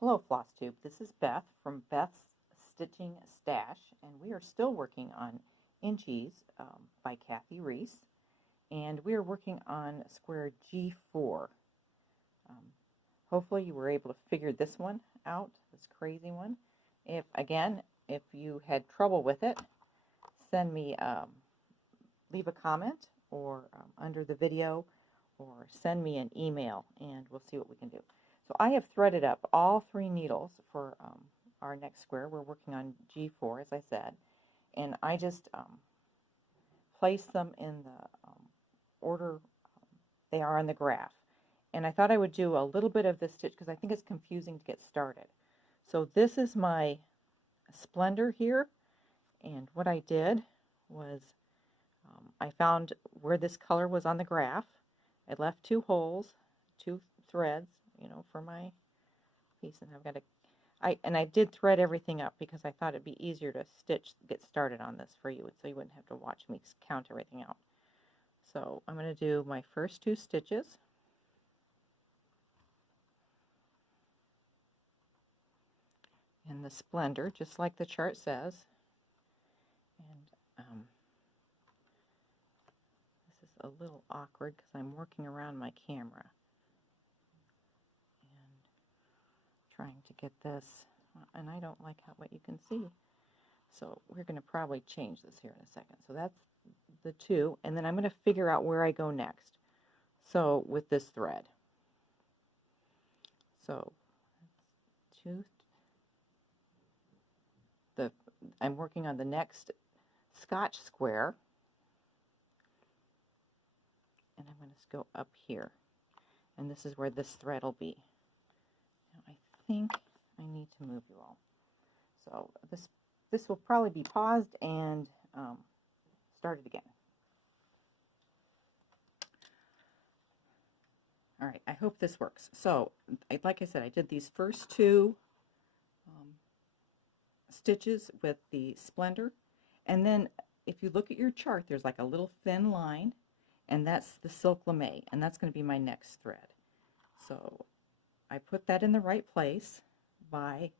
Hello Flosstube, this is Beth from Beth's Stitching Stash, and we are still working on Inchies by Rees, and we are working on square G4. Hopefully you were able to figure this one out, this crazy one. If you had trouble with it, send me, leave a comment or under the video, or send me an email and we'll see what we can do. So I have threaded up all 3 needles for our next square. We're working on G4, as I said, and I just placed them in the order they are on the graph. And I thought I would do a little bit of this stitch because I think it's confusing to get started. So this is my Splendor here, and what I did was I found where this color was on the graph. I left 2 holes, 2 threads, for my piece, and I've got to, I did thread everything up because I thought it'd be easier to get started on this for you, so you wouldn't have to watch me count everything out. So I'm going to do my first 2 stitches. In the Splendor, just like the chart says. And this is a little awkward because I'm working around my camera and trying to get this, and I don't like what you can see. So we're going to probably change this here in a second. So that's the 2, and then I'm going to figure out where I go next. So with this thread. So 2. I'm working on the next Scotch square, and I'm going to go up here, and this is where this thread will be. Now I think I need to move you all. So this will probably be paused and started again. All right, I hope this works. So like I said, I did these first 2 stitches with the Splendor, and then if you look at your chart, there's like a little thin line, and that's the Silk Lame, and that's going to be my next thread. So I put that in the right place by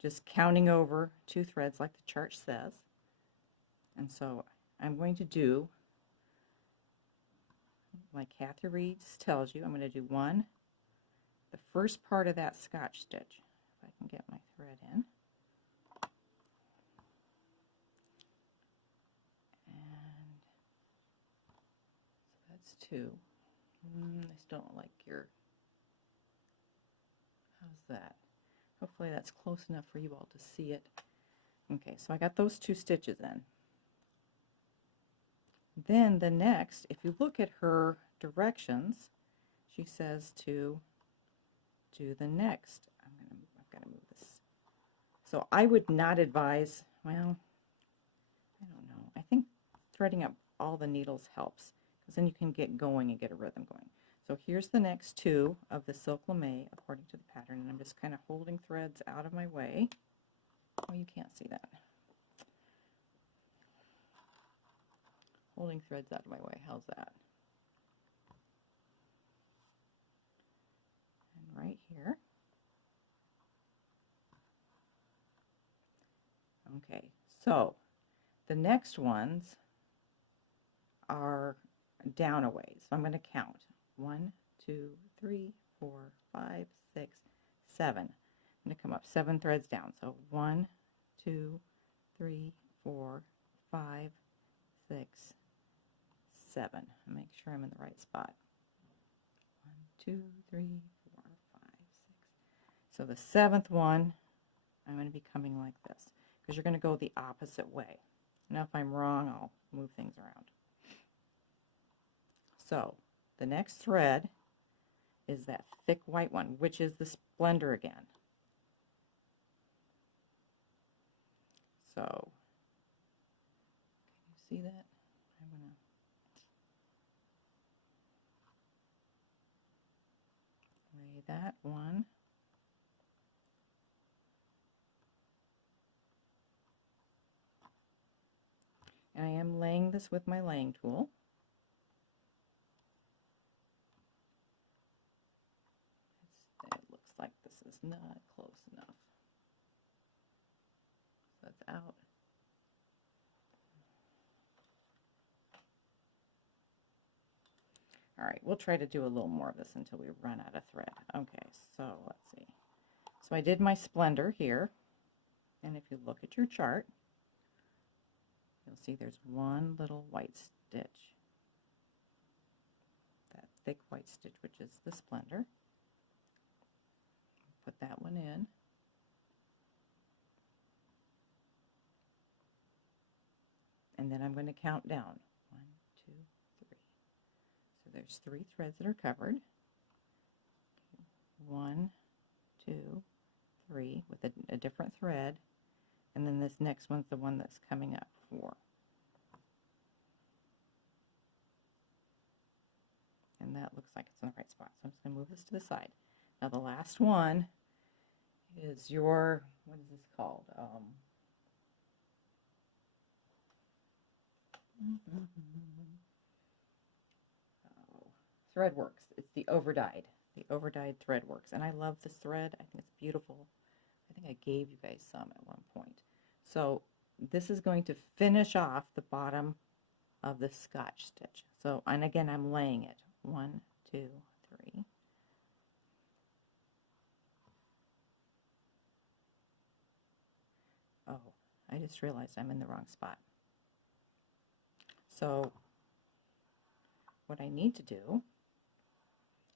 just counting over 2 threads like the chart says. And so I'm going to do, like Kathy Rees tells you, I'm going to do the first part of that Scotch stitch. If I can get my thread in. That's 2. I still don't like your, how's that? Hopefully that's close enough for you all to see it. Okay, so I got those 2 stitches in. Then the next, if you look at her directions, she says to do the next. I've got to move this. So I would not advise, well, I don't know. I think threading up all the needles helps, because then you can get going and get a rhythm going. So here's the next 2 of the Silk Lame according to the pattern, and I'm just kind of holding threads out of my way. Oh, you can't see that. Holding threads out of my way. How's that? And right here. Okay, so the next ones are down a ways. So I'm going to count 1, 2, 3, 4, 5, 6, 7. I'm going to come up 7 threads down. So 1, 2, 3, 4, 5, 6, 7. Make sure I'm in the right spot. 1, 2, 3, 4, 5, 6. So the 7th one, I'm going to be coming like this, because you're going to go the opposite way. Now if I'm wrong, I'll move things around. So the next thread is that thick white one, which is the Splendor again. So can you see that? I'm going to lay that one. And I am laying this with my laying tool. It looks like this is not close out. All right, we'll try to do a little more of this until we run out of thread. Okay, so let's see. So I did my splendor here, and if you look at your chart, you'll see there's one little white stitch. That thick white stitch, which is the splendor. Put that one in. And then I'm going to count down. 1, 2, 3. So there's 3 threads that are covered. 1, 2, 3 with a different thread. And then this next one's the one that's coming up, 4. And that looks like it's in the right spot. So I'm just going to move this to the side. Now the last one is your, what is this called? Threadworks. It's the overdyed Threadworks. And I love this thread. I think it's beautiful. I think I gave you guys some at one point. So this is going to finish off the bottom of the Scotch stitch. So, and again, I'm laying it. 1, 2, 3. Oh, I just realized I'm in the wrong spot. So what I need to do,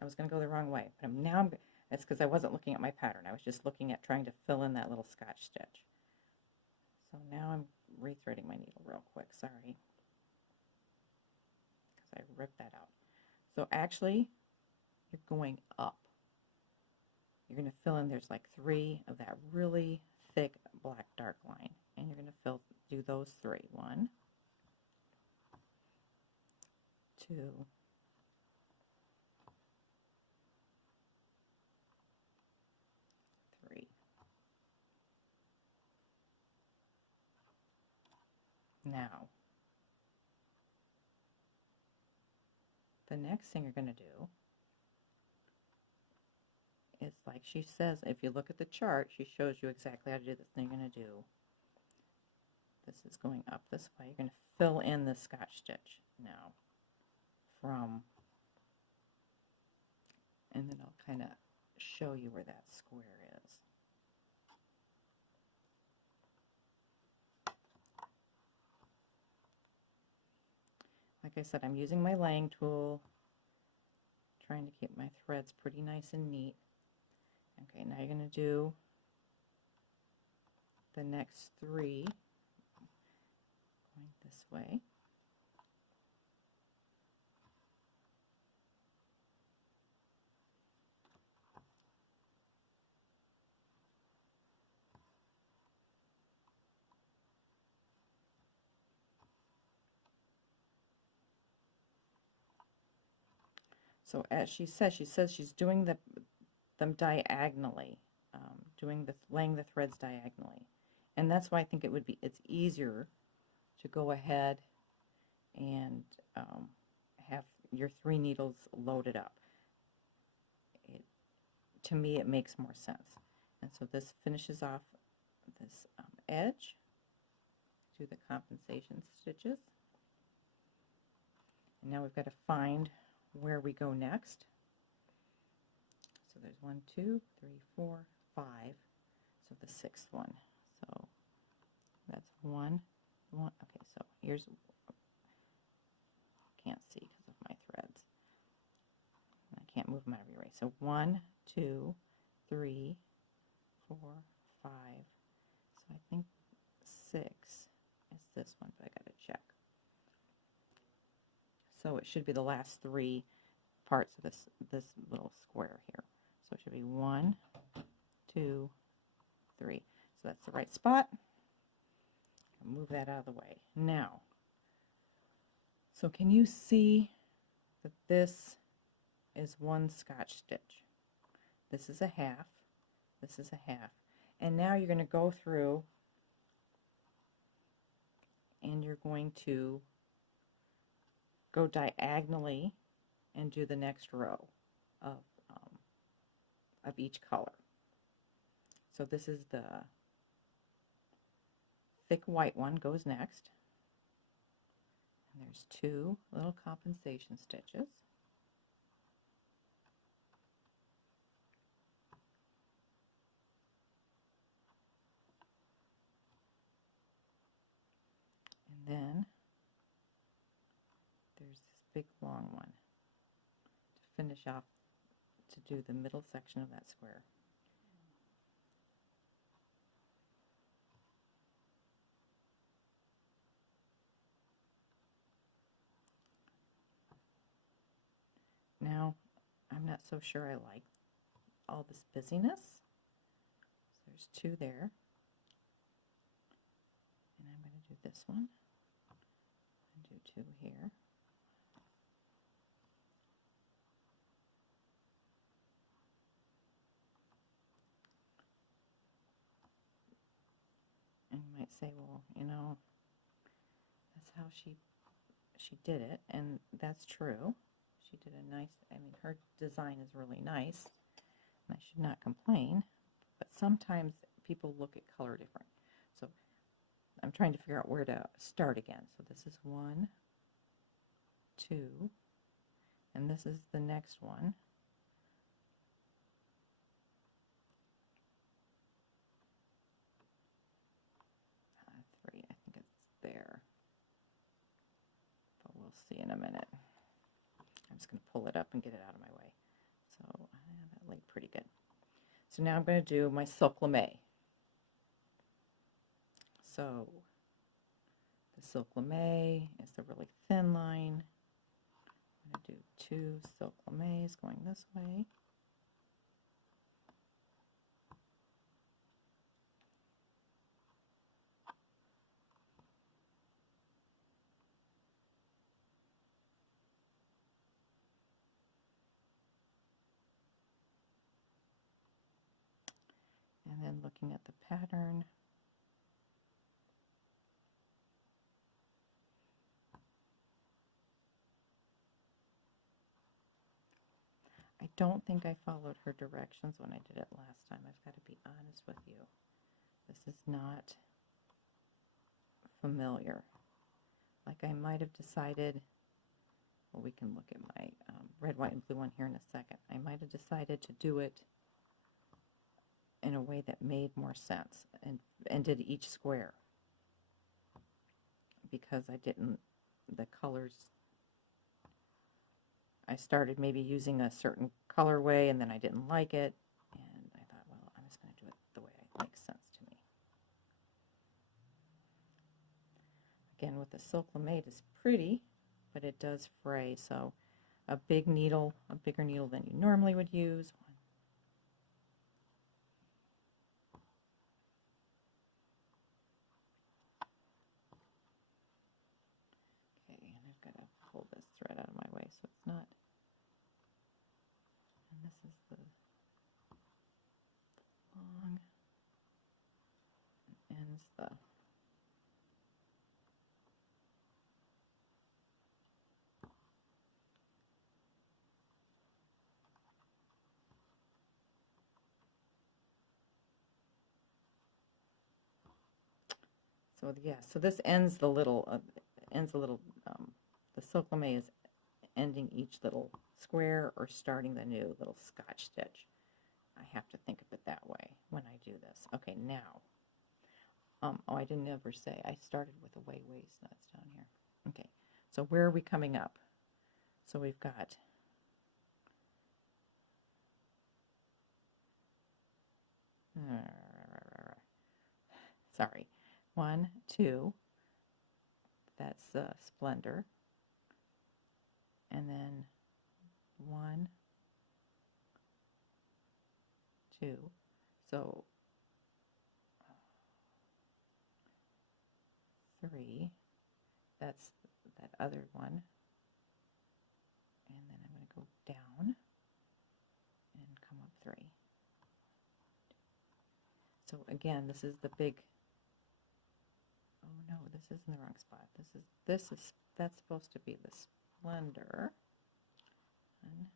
I was going to go the wrong way, but it's because I wasn't looking at my pattern. I was just looking at trying to fill in that little Scotch stitch. So now I'm rethreading my needle real quick, sorry, because I ripped that out. So actually, you're going up. You're going to fill in, there's like 3 of that really thick black dark line, and you're going to do those 3. 1, 2, 3. Now, the next thing you're going to do is, like she says, if you look at the chart, she shows you exactly how to do this. Then you're going to do, this is going up this way. You're going to fill in the Scotch stitch now and then I'll kind of show you where that square is. Like I said, I'm using my laying tool, trying to keep my threads pretty nice and neat. Okay, now you're going to do the next 3 going this way. So as she says she's doing them diagonally, laying the threads diagonally, and that's why I think it's easier to go ahead and have your 3 needles loaded up. To me, it makes more sense. And so this finishes off this edge. Do the compensation stitches, and now we've got to find where we go next. So there's 1, 2, 3, 4, 5. So the 6th one. So that's 1. Okay, so here's, can't see because of my threads. I can't move them out of your way. So 1, 2, 3, 4, 5. So I think 6 is this one, but I got to check. So it should be the last 3 parts of this little square here. So it should be 1, 2, 3. So that's the right spot. I'll move that out of the way. Now, so can you see that this is 1 Scotch stitch? This is a half. This is a half. And now you're going to go through and you're going to go diagonally and do the next row of each color. So this is the thick white one goes next. And there's 2 little compensation stitches. And then there's this big long one to finish off, to do the middle section of that square. Now, I'm not so sure I like all this busyness. So there's 2 there. And I'm going to do this one. And do 2 here. And you might say, well, you know, that's how she did it, and that's true. She did a nice, I mean, her design is really nice, and I should not complain, but sometimes people look at color different. So I'm trying to figure out where to start again. So this is 1, 2, and this is the next one. Three, I think it's there, but we'll see in a minute. I'm just going to pull it up and get it out of my way. So that laid pretty good. So now I'm going to do my silk lame. So the silk lame is the really thin line. I'm going to do 2 silk lames going this way. And then looking at the pattern, I don't think I followed her directions when I did it last time. I've got to be honest with you. This is not familiar. Like I might have decided, well, we can look at my red, white, and blue one here in a second. I might have decided to do it in a way that made more sense and did each square, because I didn't, the colors, I started maybe using a certain colorway and then I didn't like it, and I thought, well, I'm just going to do it the way it makes sense to me. Again, with the silk lame, it is pretty, but it does fray, so a big needle, a bigger needle than you normally would use. Pull this thread out of my way so it's not, and this is the long, and ends the, so yeah, so this ends the little, the silk lame is ending each little square or starting the new little Scotch stitch. I have to think of it that way when I do this. Okay, now, oh, I didn't ever say, I started with a way waist, that's down here. Okay, so where are we coming up? So we've got, sorry, 1, 2, that's the Splendor, and then 1, 2, so 3, that's that other one, and then I'm going to go down and come up 3. So again, this is the big, oh no, this is in the wrong spot. That's supposed to be the Splendor. 1,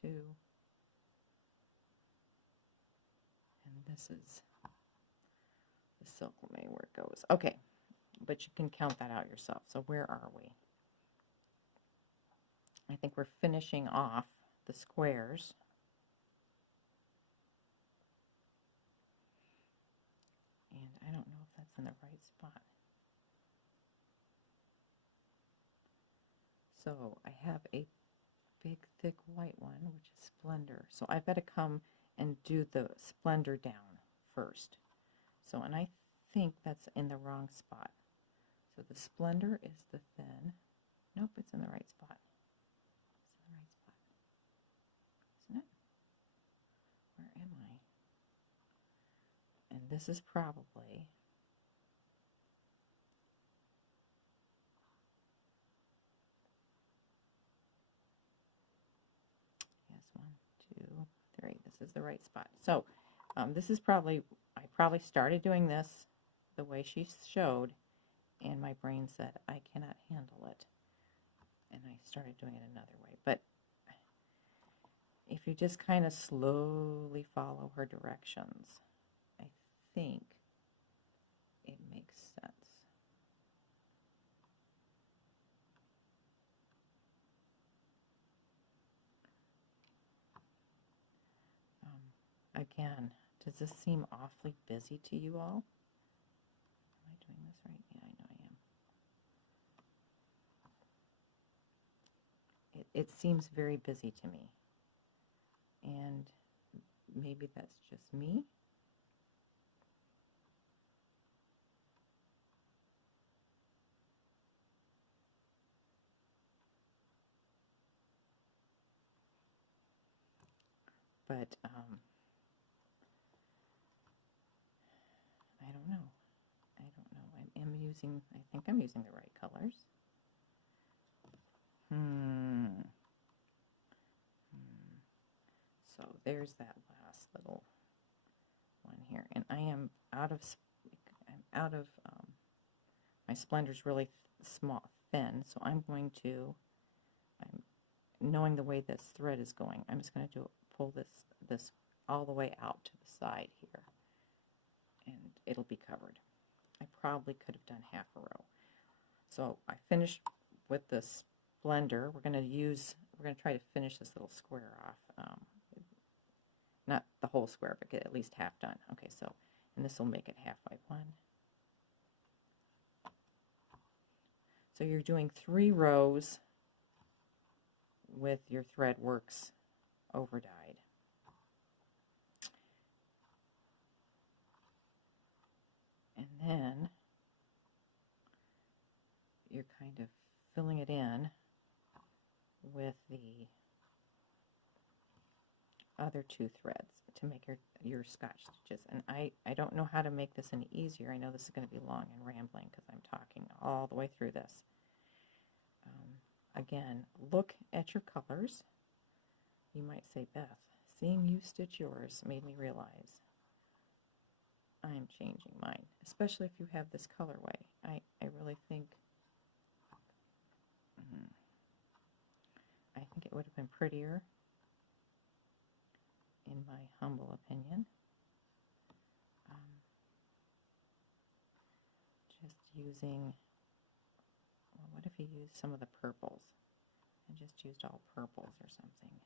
2, and this is the silk may where it goes. Okay, but you can count that out yourself. So where are we? I think we're finishing off the squares. And I don't know if that's in the right spot. So I have a big thick white one, which is Splendor. So I've got to come and do the Splendor down first. So, and I think that's in the wrong spot. So the Splendor is the thin. Nope, it's in the right spot. It's in the right spot. Isn't it? Where am I? And this is probably yes, 1, 2, 3. This is the right spot. So this is probably, I probably started doing this the way she showed, and my brain said, I cannot handle it. And I started doing it another way. But if you just kind of slowly follow her directions, I think it makes sense. Again, does this seem awfully busy to you all? Am I doing this right? Yeah, I know I am. It seems very busy to me. And maybe that's just me. But I don't know. I don't know. I think I'm using the right colors. So there's that last little one here. And I am out of, my Splendor's really small, thin. So I'm knowing the way this thread is going, I'm just going to pull this all the way out to the side here. And it'll be covered. I probably could have done half a row. So I finished with the Splendor. We're going to try to finish this little square off. Not the whole square, but get at least half done. Okay, so, and this will make it half by 1. So you're doing 3 rows with your Threadworks over dyed. And then you're kind of filling it in with the other 2 threads to make your Scotch stitches. And I don't know how to make this any easier. I know this is going to be long and rambling because I'm talking all the way through this. Again, look at your colors. You might say, Beth, seeing you stitch yours made me realize I'm changing mine, especially if you have this colorway. I really think it would have been prettier, in my humble opinion. Just using, well, what if you used some of the purples and just used all purples or something?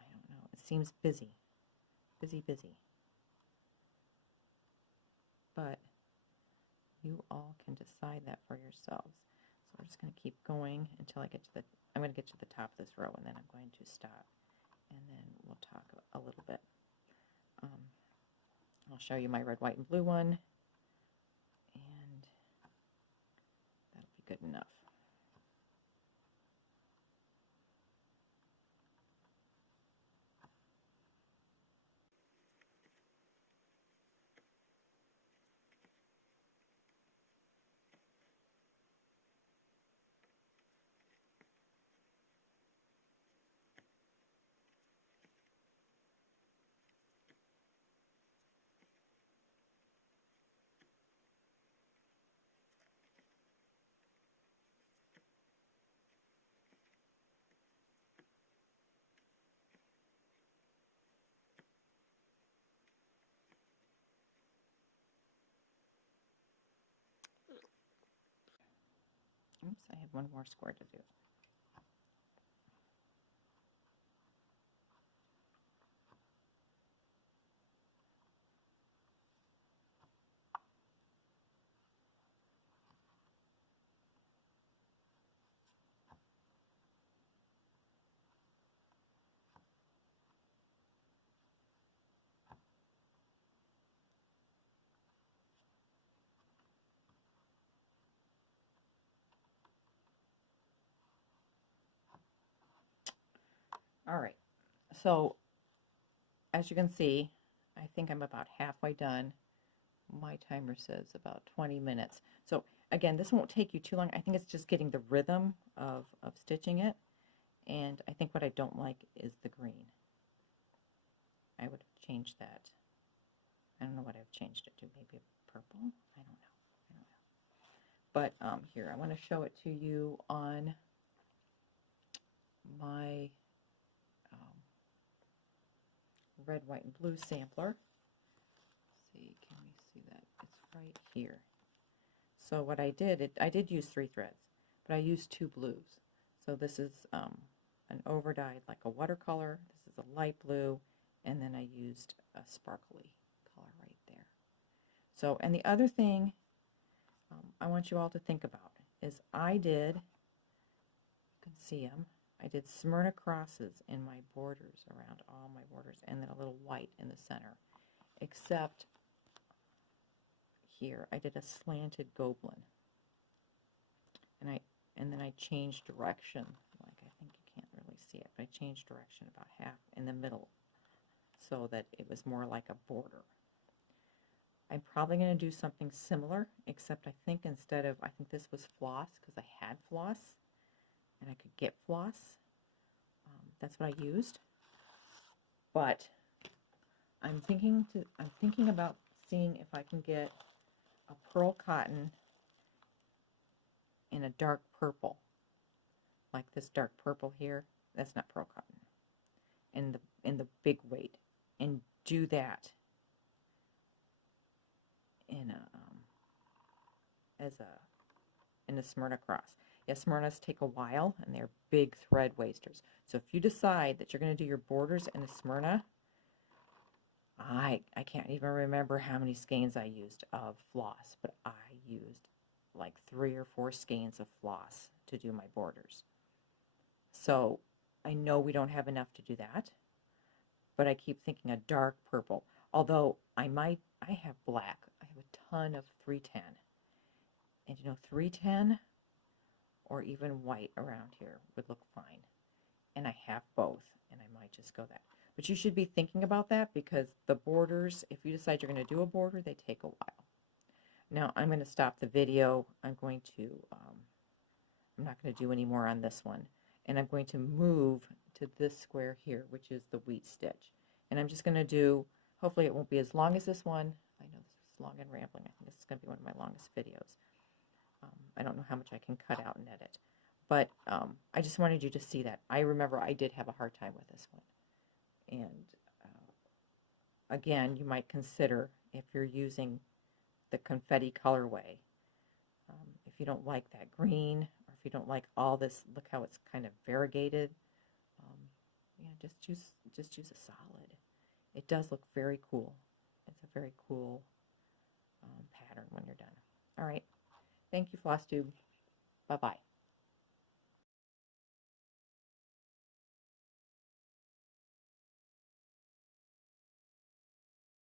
I don't know. It seems busy. Busy, busy. But you all can decide that for yourselves. So we're just going to keep going until I get to I'm going to get to the top of this row, and then I'm going to stop, and then we'll talk a little bit. I'll show you my red, white, and blue one, and that'll be good enough. Oops, I have one more square to do. All right, so as you can see, I think I'm about halfway done. My timer says about 20 minutes. So again, this won't take you too long. I think it's just getting the rhythm of stitching it. And I think what I don't like is the green. I would have changed that. I don't know what I've changed it to. Maybe purple? I don't know. But here, I want to show it to you on my red, white, and blue sampler. Let's see, can we see that? It's right here. So what I did, I did use 3 threads, but I used 2 blues. So this is an overdyed, like a watercolor. This is a light blue, and then I used a sparkly color right there. So, and the other thing I want you all to think about is I did, you can see them, I did Smyrna crosses in my borders, around all my borders, and then a little white in the center, except here I did a slanted goblin, and then I changed direction, like I think you can't really see it, but I changed direction about half in the middle so that it was more like a border. I'm probably going to do something similar, except I think instead of, I think this was floss, because I had floss, and I could get floss. That's what I used. But I'm thinking about seeing if I can get a pearl cotton in a dark purple, like this dark purple here. That's not pearl cotton. In the big weight, and do that in a Smyrna cross. Yeah, Smyrnas take a while, and they're big thread wasters. So if you decide that you're going to do your borders in a Smyrna, I can't even remember how many skeins I used of floss, but I used like 3 or 4 skeins of floss to do my borders. So I know we don't have enough to do that, but I keep thinking a dark purple. Although I have black. I have a ton of 310. And you know, 310 or even white around here would look fine. And I have both, and I might just go that. But you should be thinking about that, because the borders, if you decide you're going to do a border, they take a while. Now I'm going to stop the video. I'm not going to do any more on this one. And I'm going to move to this square here, which is the wheat stitch. And I'm just going to do, hopefully it won't be as long as this one. I know this is long and rambling. I think this is going to be one of my longest videos. I don't know how much I can cut out and edit. But I just wanted you to see that. I remember I did have a hard time with this one. And again, you might consider, if you're using the confetti colorway, if you don't like that green, or if you don't like all this, look how it's kind of variegated, yeah, just use a solid. It does look very cool. It's a very cool pattern when you're done. All right. Thank you, Flosstube. Bye-bye.